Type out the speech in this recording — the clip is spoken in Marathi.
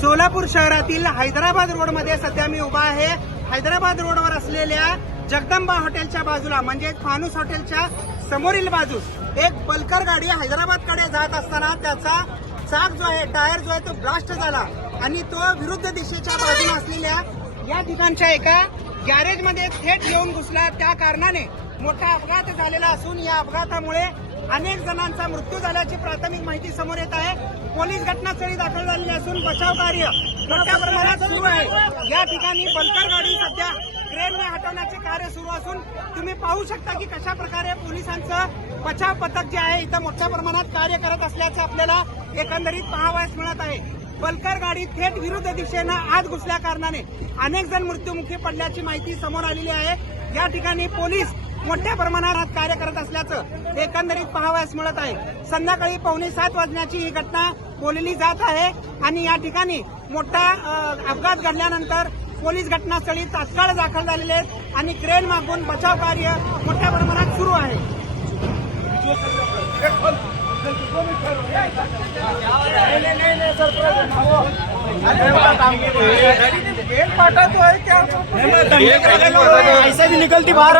सोलापूर शहरातील हैदराबाद रोडमध्ये सध्या मी उभा आहे। हैदराबाद रोडवर असलेल्या जगदंबा हॉटेलच्या बाजूला म्हणजे फानुस हॉटेलच्या समोरील बाजूस एक पल्कर गाडी हैदराबादकडे जात असताना त्याचा चाक जो आहे, टायर जो आहे तो ब्लास्ट झाला आणि तो विरुद्ध दिशेच्या बाजूला असलेल्या या ठिकाणच्या एका गॅरेजमध्ये थेट येऊन घुसला। त्या कारणाने मोठा अपघात झालेला असून या अपघातामुळे अनेक जणांचा मृत्यू झाल्याची प्राथमिक माहिती समोर येत आहे। पोलीस घटनास्थळी दाखल झालेले असून बचाव कार्य मोठ्या प्रमाणात सुरू आहे। या ठिकाणी पल्कर गाडी सध्या क्रेनने हटवण्याचे कार्य सुरू असून तुम्ही पाहू शकता की कशा प्रकारे पोलिसांचं बचाव पथक जे आहे इथं मोठ्या प्रमाणात कार्य करत असल्याचं आपल्याला एकंदरीत पाहावयास मिळत आहे। पल्कर गाडी थेट विरुद्ध दिशेनं आत घुसल्या कारणाने अनेक जण मृत्यूमुखी पडल्याची माहिती समोर आलेली आहे। या ठिकाणी पोलीस मोठ्या प्रमाणात कार्य करत असल्याचं एकंदरीत पाहावयास मिळत आहे। संध्याकाळी 6:45 वाजण्याची ही घटना बोलली जात आहे आणि या ठिकाणी मोठा अपघात घडल्यानंतर पोलीस घटनास्थळी तात्काळ दाखल झालेले आहेत आणि क्रेन मागून बचाव कार्य मोठ्या प्रमाणात सुरू आहे। ऐसा भी निकलती बाहर